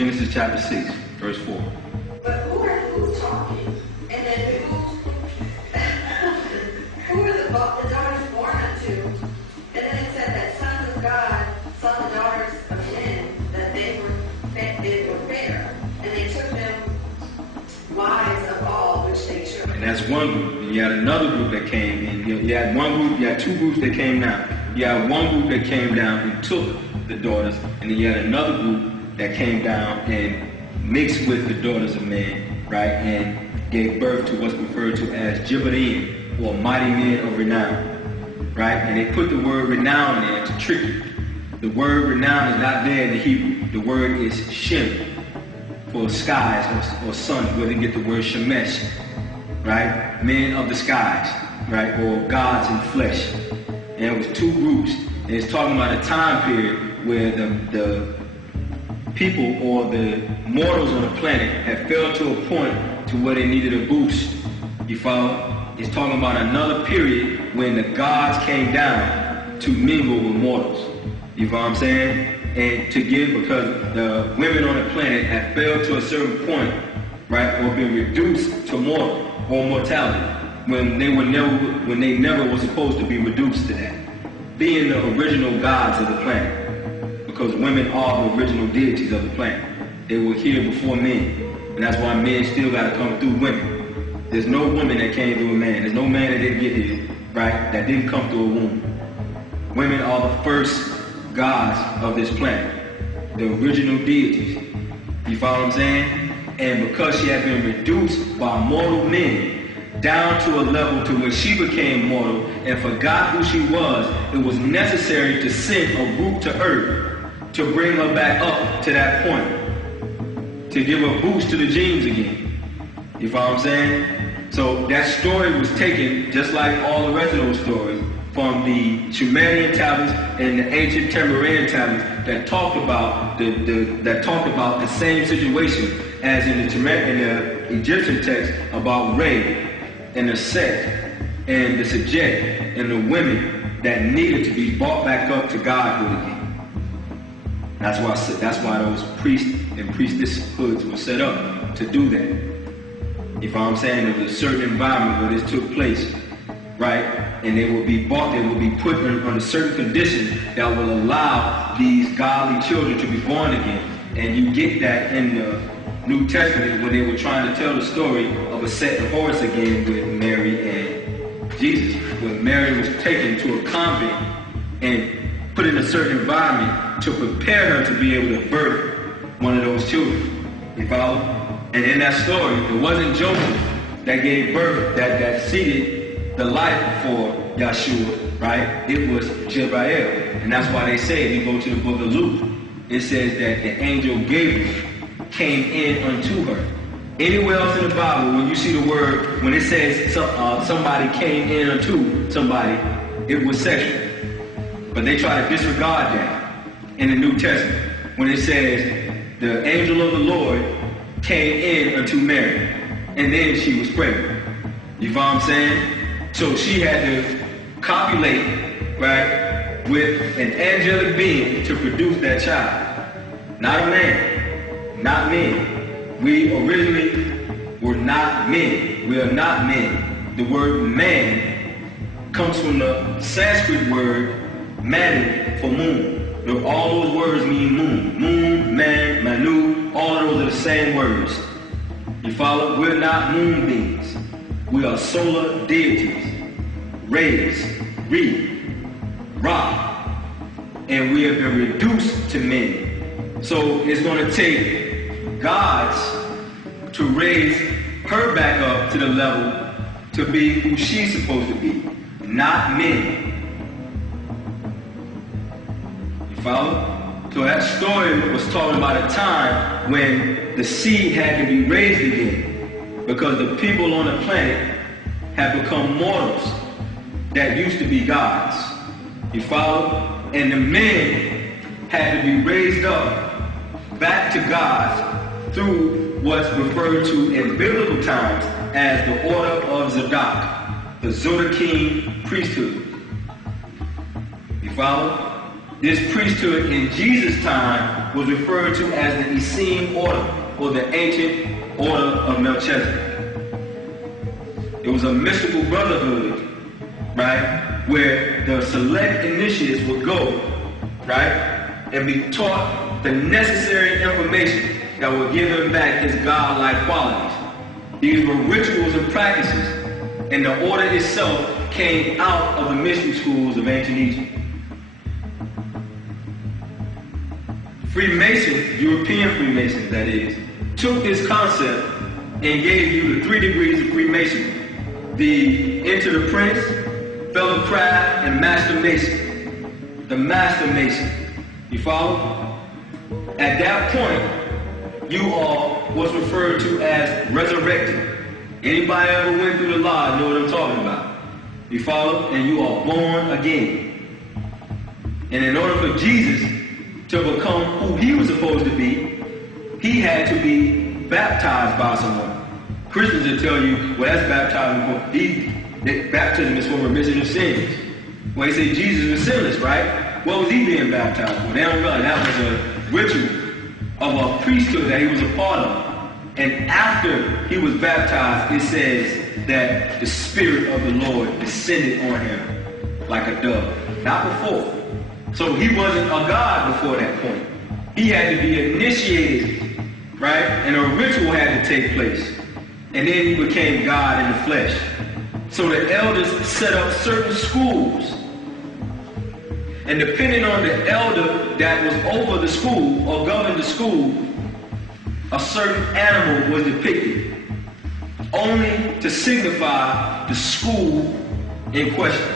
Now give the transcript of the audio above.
Genesis chapter 6, verse 4. But who's talking? And then who are the daughters born unto? And then it said that sons of God saw the daughters of men, that they were fair, and they took them wives of all which they took. And that's one group. And you had another group that came in. You had one group, you had two groups that came down. You had one group that came down and took the daughters, and then you had another group that came down and mixed with the daughters of men, right, and gave birth to what's referred to as Jibarim, or mighty men of renown, right? And they put the word renown there to trick you. The word renown is not there in the Hebrew. The word is Shem, for skies or sun, where they get the word Shemesh, right? Men of the skies, right, or gods in flesh. And it was two groups, and it's talking about a time period where the people or the mortals on the planet had fell to a point to where they needed a boost. You follow? It's talking about another period when the gods came down to mingle with mortals. You follow what I'm saying? And to give, because the women on the planet had failed to a certain point, right, or been reduced to mortal or mortality when they never were supposed to be reduced to that, being the original gods of the planet. Because women are the original deities of the planet. They were here before men. And that's why men still got to come through women. There's no woman that came through a man. There's no man that didn't get here, right, that didn't come through a womb. Women are the first gods of this planet. The original deities. You follow what I'm saying? And because she had been reduced by mortal men down to a level to where she became mortal and forgot who she was, it was necessary to send a group to earth to bring her back up to that point, to give a boost to the genes again. You follow what I'm saying? So that story was taken, just like all the rest of those stories, from the Sumerian tablets and the ancient Temurian tablets that talked about the same situation as in the Egyptian text about Re and the Set and the Sajet and the women that needed to be brought back up to Godhood again. That's why those priests and priestesshoods were set up to do that. You follow what I'm saying? There was a certain environment where this took place, right? And they will be put under certain conditions that will allow these godly children to be born again. And you get that in the New Testament when they were trying to tell the story of a Set and Horus again with Mary and Jesus. When Mary was taken to a convent and put in a certain environment to prepare her to be able to birth one of those children. You follow? And in that story, it wasn't Joseph that gave birth, that seeded the life for Yeshua, right? It was Jibrail. And that's why they say, if you go to the book of Luke, it says that the angel Gabriel came in unto her. Anywhere else in the Bible, when you see the word, when it says somebody came in unto somebody, it was sexual. But they try to disregard that in the New Testament when it says the angel of the Lord came in unto Mary and then she was pregnant. You follow what I'm saying? So she had to copulate, right, with an angelic being to produce that child. Not a man. Not men. We originally were not men. We are not men. The word man comes from the Sanskrit word Manu for moon. All those words mean moon. Moon, man, Manu, all of those are the same words. You follow? We're not moon beings. We are solar deities. Rays, Ra. And we have been reduced to men. So it's going to take gods to raise her back up to the level to be who she's supposed to be. Not men. Follow? So that story was talking about a time when the seed had to be raised again because the people on the planet have become mortals that used to be gods. You follow? And the men had to be raised up back to gods through what's referred to in biblical times as the order of Zadok, the Zodakim priesthood. You follow? This priesthood in Jesus' time was referred to as the Essene order, or the ancient order of Melchizedek. It was a mystical brotherhood, right, where the select initiates would go, right, and be taught the necessary information that would give them back his godlike qualities. These were rituals and practices, and the order itself came out of the mystery schools of ancient Egypt. Freemasons, European Freemasons that is, took this concept and gave you the 3 degrees of Freemasonry. The Enter the Prince, Fellow Craft, and Master Mason. The Master Mason. You follow? At that point, you are what's referred to as resurrected. Anybody ever went through the lodge know what I'm talking about. You follow? And you are born again. And in order for Jesus to become who he was supposed to be, he had to be baptized by someone. Christians will tell you, well, that's baptizing. Baptism is for remission of sins. Well, they say Jesus was sinless, right? What was he being baptized for? They don't realize that was a ritual of a priesthood that he was a part of. And after he was baptized, it says that the Spirit of the Lord descended on him like a dove. Not before. So he wasn't a God before that point. He had to be initiated, right? And a ritual had to take place. And then he became God in the flesh. So the elders set up certain schools. And depending on the elder that was over the school or governed the school, a certain animal was depicted, only to signify the school in question.